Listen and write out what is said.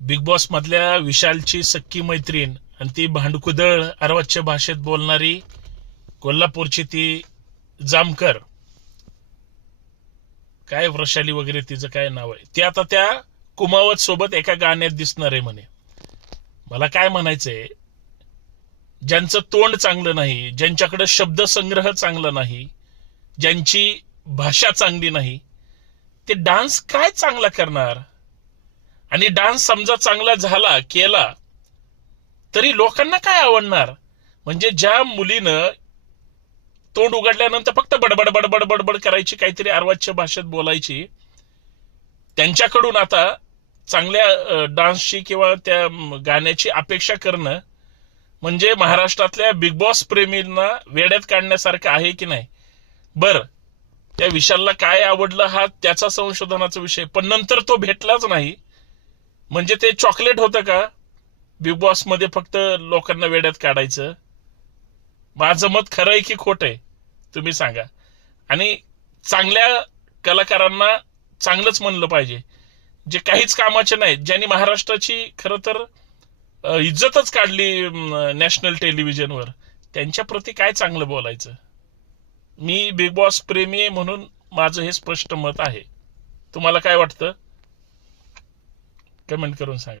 Big boss मधल्या विशालची सख्खी मैत्रीण आणि ती भांडकुदळ अर्वाच्य भाषेत बोलणारी कोल्हापूरची ती जामकर, काय वृषाली वगैरे तिचं काय नाव आहे, ती आता त्या कुमावत सोबत एका गाण्यात दिसणार आहे म्हणे. मला काय म्हणायचंय, ज्यांचं तोंड चांगलं नाही, ज्यांच्याकडे शब्दसंग्रह चांगला नाही, ज्यांची भाषा चांगली नाही, ते डान्स काय चांगला करणार? आणि डान्स समजा चांगला झाला केला तरी लोकांना काय आवडणार? म्हणजे ज्या मुलीनं तोंड उघडल्यानंतर फक्त बडबड बडबड बडबड करायची, काहीतरी अर्वाच्य भाषेत बोलायची, त्यांच्याकडून आता चांगल्या डान्सची किंवा त्या गाण्याची अपेक्षा करणं म्हणजे महाराष्ट्रातल्या बिग बॉस प्रेमींना वेड्यात काढण्यासारखं आहे की नाही? बर, त्या विशालला काय आवडलं हा त्याचा संशोधनाचा विषय, पण नंतर तो भेटलाच नाही म्हणजे ते चॉकलेट होतं का बिग बॉस मध्ये फक्त लोकांना वेड्यात काढायचं? माझं मत खरं आहे की खोट आहे तुम्ही सांगा. आणि चांगल्या कलाकारांना चांगलंच म्हणलं पाहिजे, जे काहीच कामाचे नाहीत, ज्यांनी महाराष्ट्राची खरं तर इज्जतच काढली नॅशनल टेलिव्हिजनवर, त्यांच्या प्रती काय चांगलं बोलायचं? मी बिग बॉस प्रेमी आहे म्हणून माझं हे स्पष्ट मत आहे. तुम्हाला काय वाटतं? कमेंट करून सांगा.